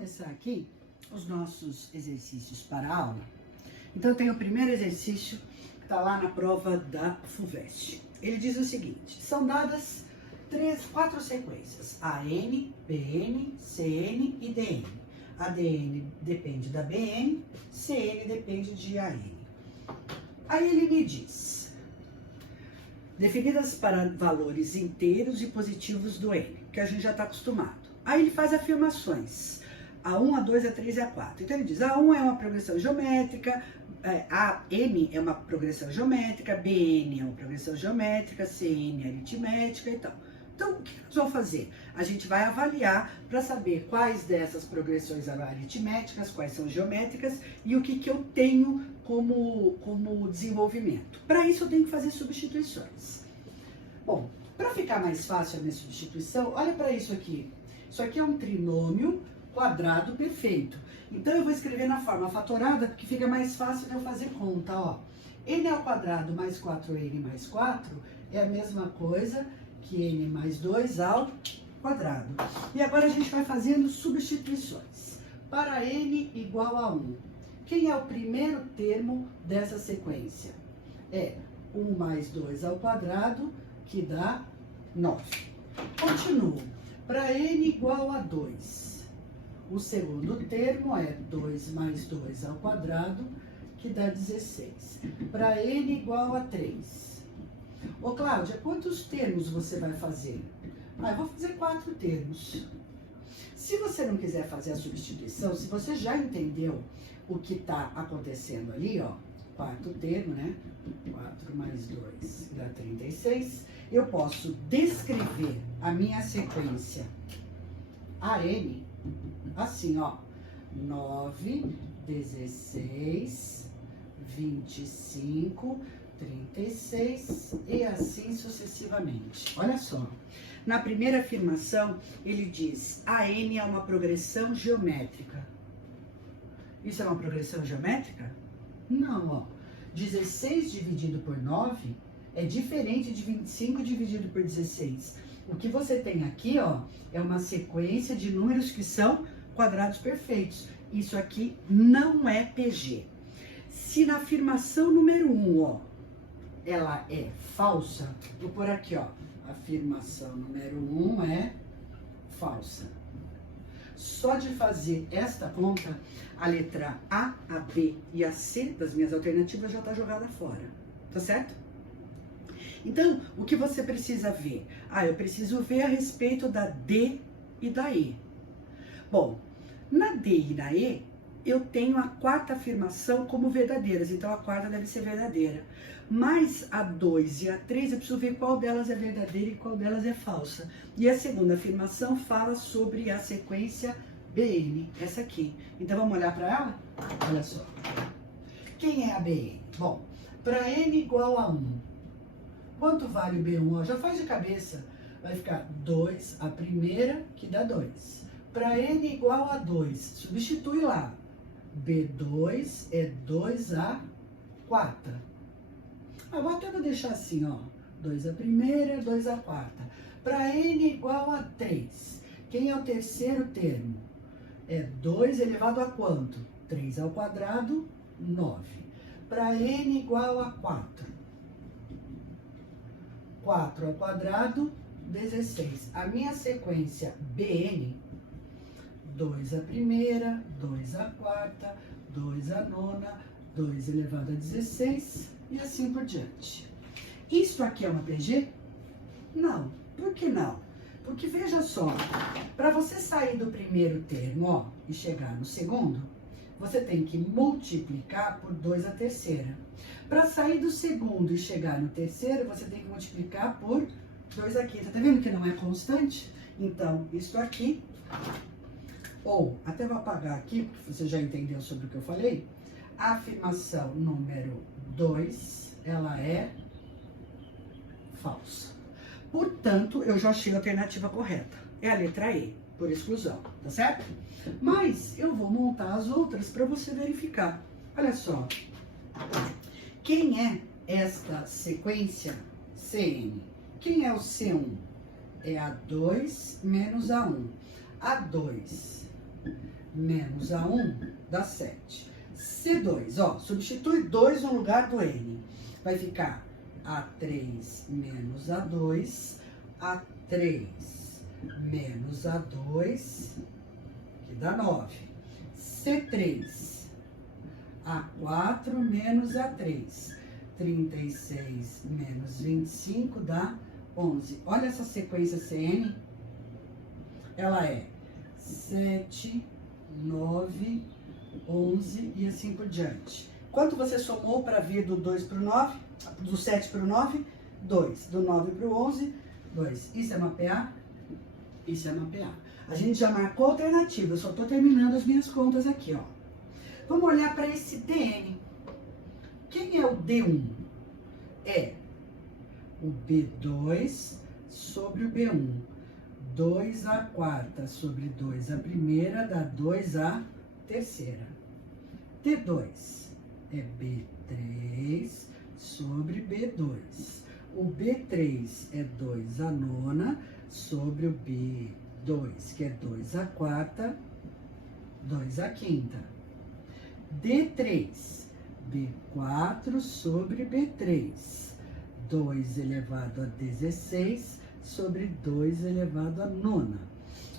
começar aqui os nossos exercícios para a aula. Então, tem o primeiro exercício que está lá na prova da FUVEST. Ele diz o seguinte: são dadas quatro sequências: AN, BN, CN e DN. ADN depende da BN, CN depende de AN. Aí ele me diz: definidas para valores inteiros e positivos do N, que a gente já está acostumado. Aí ele faz afirmações: A1, A2, A3 e A4. Então ele diz: A1 é uma progressão geométrica, AM é uma progressão geométrica, BN é uma progressão geométrica, CN é aritmética e tal. Então, o que nós vamos fazer? A gente vai avaliar para saber quais dessas progressões são aritméticas, quais são geométricas e o que eu tenho como desenvolvimento. Para isso, eu tenho que fazer substituições. Bom, para ficar mais fácil a minha substituição, olha para isso aqui. Isso aqui é um trinômio quadrado perfeito. Então, eu vou escrever na forma fatorada, porque fica mais fácil de eu fazer conta, ó. N ao quadrado mais 4n mais 4 é a mesma coisa que n mais 2 ao quadrado. E agora a gente vai fazendo substituições. Para n igual a 1, quem é o primeiro termo dessa sequência? É 1 mais 2 ao quadrado, que dá 9. Continuo. Para n igual a 2, o segundo termo é 2 mais 2 ao quadrado, que dá 16. Para n igual a 3. Ô, Cláudia, quantos termos você vai fazer? Eu vou fazer 4 termos. Se você não quiser fazer a substituição, se você já entendeu o que está acontecendo ali, ó, quarto termo, né? 4 mais 2 dá 36. Eu posso descrever a minha sequência AN assim, ó. 9, 16, 25, 36 e assim sucessivamente. Olha só. Na primeira afirmação, ele diz: AN é uma progressão geométrica. Isso é uma progressão geométrica? Não, ó. 16 dividido por 9 é diferente de 25 dividido por 16. O que você tem aqui, ó, é uma sequência de números que são quadrados perfeitos. Isso aqui não é PG. Se na afirmação número 1, ó, ela é falsa, vou pôr aqui, ó, afirmação número 1 é falsa. Só de fazer esta conta, a letra A, a B e a C das minhas alternativas já está jogada fora, tá certo? Então, o que você precisa ver? Eu preciso ver a respeito da D e da E. Bom, na D e na E, eu tenho a quarta afirmação como verdadeiras, então a quarta deve ser verdadeira. Mas a 2 e a 3, eu preciso ver qual delas é verdadeira e qual delas é falsa. E a segunda afirmação fala sobre a sequência BN, essa aqui. Então vamos olhar para ela? Olha só. Quem é a BN? Bom, para N igual a 1, quanto vale o B1? Já faz de cabeça. Vai ficar 2 a primeira, que dá 2. Para N igual a 2, substitui lá. B2 é 2 a quarta. Vou até deixar assim, ó. 2 a primeira, 2 a quarta. Para N igual a 3, quem é o terceiro termo? É 2 elevado a quanto? 3 ao quadrado, 9. Para N igual a 4. 4 ao quadrado, 16. A minha sequência BN, 2 a primeira, 2 a quarta, 2 a nona, 2 elevado a 16 e assim por diante. Isso aqui é uma PG? Não. Por que não? Porque veja só, para você sair do primeiro termo, ó, e chegar no segundo, você tem que multiplicar por 2 a terceira. Para sair do segundo e chegar no terceiro, você tem que multiplicar por 2 a quinta. Tá vendo que não é constante? Então, isso aqui, ou, até vou apagar aqui, porque você já entendeu sobre o que eu falei, a afirmação número 2, ela é falsa. Portanto, eu já achei a alternativa correta. É a letra E, por exclusão, tá certo? Mas eu vou montar as outras para você verificar. Olha só. Quem é esta sequência CN? Quem é o C1? É A2 menos A1. A2 menos A1 dá 7. C2, ó, substitui 2 no lugar do N. Vai ficar A3 menos A2, A3 menos A2, que dá 9. C3, A4 menos A3, 36 menos 25 dá 11. Olha essa sequência CN, ela é 7, 9, 11 e assim por diante. Quanto você somou para vir do 2 para o 9? Do 7 para o 9? 2. Do 9 para o 11? 2. Isso é mapear? Isso é mapear. A gente já marcou a alternativa, eu só estou terminando as minhas contas aqui, ó. Vamos olhar para esse DN. Quem é o D1? É o B2 sobre o B1. 2 a quarta sobre 2 a primeira dá 2 a terceira. T2 é B3 sobre B2. O B3 é 2 a nona sobre o B2, que é 2 a quarta, 2 a quinta. D3, B4 sobre B3. 2 elevado a 16 sobre 2 elevado a nona.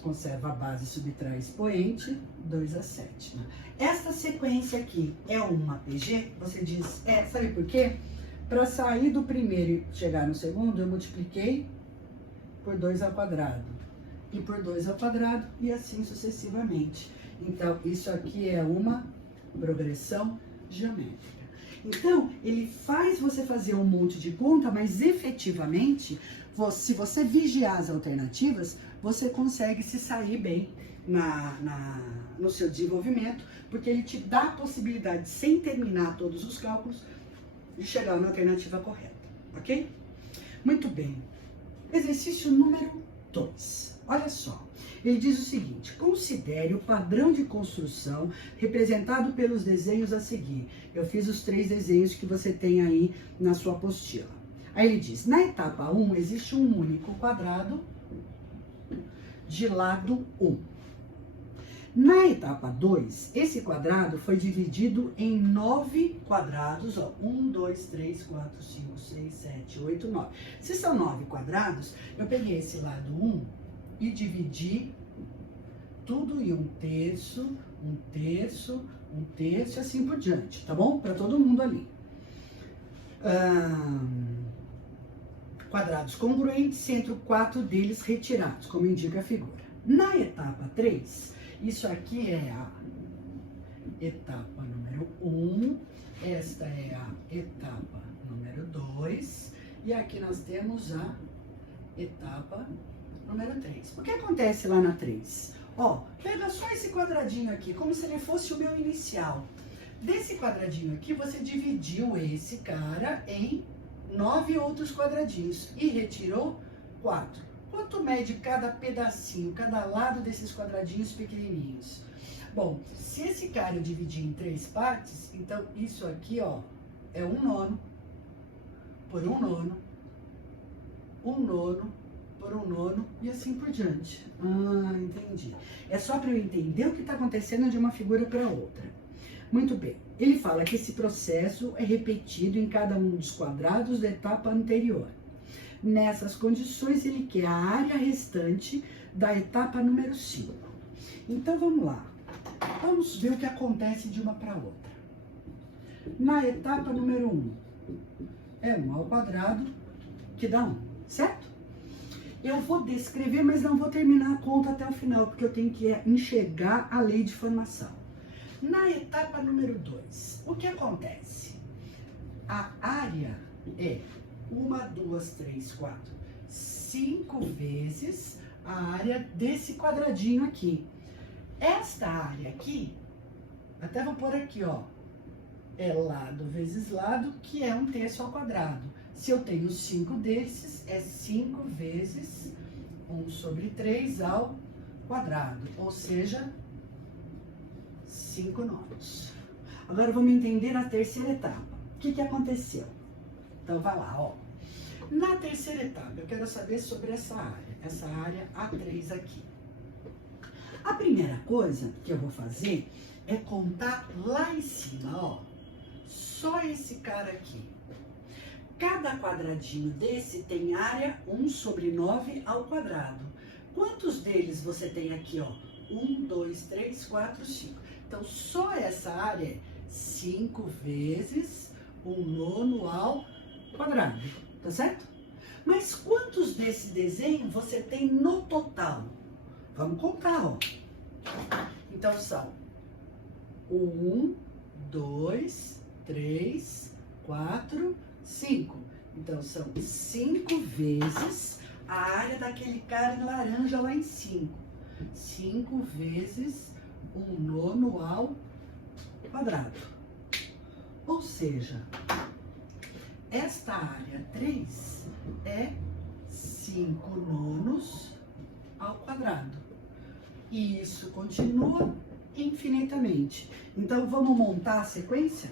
Conserva a base, subtrai expoente, 2 a sétima. Esta sequência aqui é uma PG? Você diz, sabe por quê? Para sair do primeiro e chegar no segundo, eu multipliquei por 2 ao quadrado. E por 2 ao quadrado, e assim sucessivamente. Então, isso aqui é uma progressão geométrica. Então, ele faz você fazer um monte de conta, mas efetivamente, se você vigiar as alternativas, você consegue se sair bem no seu desenvolvimento, porque ele te dá a possibilidade, sem terminar todos os cálculos, de chegar na alternativa correta, ok? Muito bem. Exercício número 2. Olha só. Ele diz o seguinte: considere o padrão de construção representado pelos desenhos a seguir. Eu fiz os 3 desenhos que você tem aí na sua apostila. Aí ele diz, na etapa 1 existe um único quadrado de lado 1. Na etapa 2, esse quadrado foi dividido em 9 quadrados, ó, 1, 2, 3, 4, 5, 6, 7, 8, 9. Se são 9 quadrados, eu peguei esse lado 1 e dividi tudo em 1/3, 1/3, 1/3 e assim por diante, tá bom? Para todo mundo ali. Quadrados congruentes, centro 4 deles retirados, como indica a figura. Na etapa 3, isso aqui é a etapa número 1, esta é a etapa número 2, e aqui nós temos a etapa número 3. O que acontece lá na 3? Ó, pega só esse quadradinho aqui, como se ele fosse o meu inicial. Desse quadradinho aqui, você dividiu esse cara em 9 outros quadradinhos e retirou 4. Quanto mede cada pedacinho, cada lado desses quadradinhos pequenininhos? Bom, se esse cara eu dividir em 3 partes, então isso aqui, ó, é 1/9 por 1/9, 1/9 por 1/9 e assim por diante. Entendi. É só para eu entender o que está acontecendo de uma figura para outra. Muito bem. Ele fala que esse processo é repetido em cada um dos quadrados da etapa anterior. Nessas condições, ele quer a área restante da etapa número 5. Então, vamos lá. Vamos ver o que acontece de uma para outra. Na etapa número 1, é 1 ao quadrado, que dá 1, certo? Eu vou descrever, mas não vou terminar a conta até o final, porque eu tenho que enxergar a lei de formação. Na etapa número 2, o que acontece? A área é 1, 2, 3, 4, 5 vezes a área desse quadradinho aqui. Esta área aqui, até vou pôr aqui, ó, é lado vezes lado, que é 1/3 ao quadrado. Se eu tenho 5 desses, é 5 vezes 1 sobre 3 ao quadrado, ou seja, 5 nonos. Agora vamos entender a terceira etapa. O que aconteceu? Então vai lá, ó. Na terceira etapa, eu quero saber sobre essa área A3 aqui. A primeira coisa que eu vou fazer é contar lá em cima, ó. Só esse cara aqui. Cada quadradinho desse tem área 1 sobre 9 ao quadrado. Quantos deles você tem aqui, ó? 1, 2, 3, 4, 5. Então, só essa área é 5 vezes 1/9 ao quadrado, tá certo? Mas quantos desse desenho você tem no total? Vamos contar, ó. Então, são 1, 2, 3, 4, 5. Então, são 5 vezes a área daquele cara em laranja lá em 5. 5 vezes 1/9 ao quadrado. Ou seja, esta área 3 é 5/9 ao quadrado. E isso continua infinitamente. Então, vamos montar a sequência?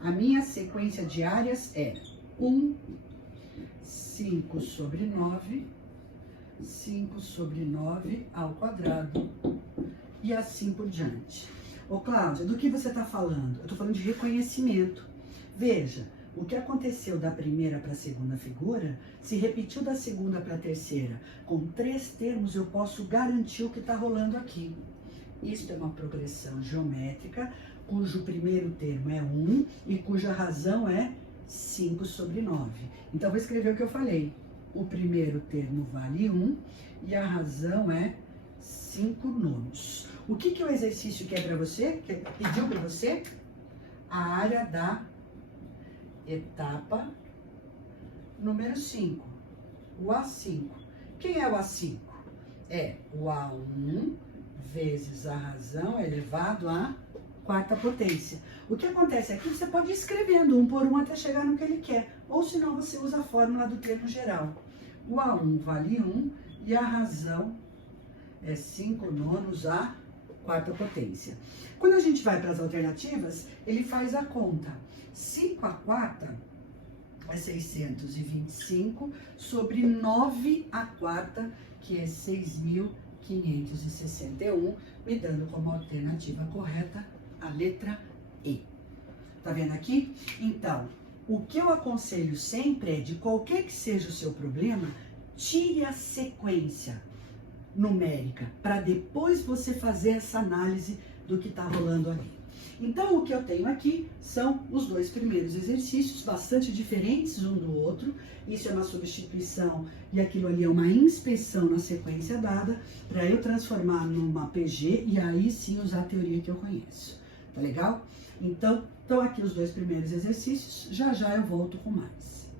A minha sequência de áreas é 1, 5 sobre 9, 5 sobre 9 ao quadrado e assim por diante. Ô Cláudia, do que você está falando? Eu estou falando de reconhecimento. Veja, o que aconteceu da primeira para a segunda figura se repetiu da segunda para a terceira. Com 3 termos eu posso garantir o que está rolando aqui. Isso é uma progressão geométrica, cujo primeiro termo é 1 e cuja razão é 5 sobre 9. Então, vou escrever o que eu falei. O primeiro termo vale 1 e a razão é 5/9. O que o exercício quer para você? Que pediu para você? A área da etapa número 5, o A5. Quem é o A5? É o A1 vezes a razão elevado à quarta potência. O que acontece aqui, você pode ir escrevendo 1 por 1 até chegar no que ele quer, ou senão você usa a fórmula do termo geral. O A1 vale 1 e a razão é 5/9 à quarta potência. Quando a gente vai para as alternativas, ele faz a conta. 5 à quarta é 625 sobre 9 à quarta, que é 6.561, me dando como alternativa correta a letra E. Tá vendo aqui? Então, o que eu aconselho sempre é, de qualquer que seja o seu problema, tire a sequência numérica, para depois você fazer essa análise do que está rolando ali. Então, o que eu tenho aqui são os 2 primeiros exercícios, bastante diferentes um do outro. Isso é uma substituição e aquilo ali é uma inspeção na sequência dada, para eu transformar numa PG e aí sim usar a teoria que eu conheço. Tá legal? Então, estão aqui os 2 primeiros exercícios, já já eu volto com mais.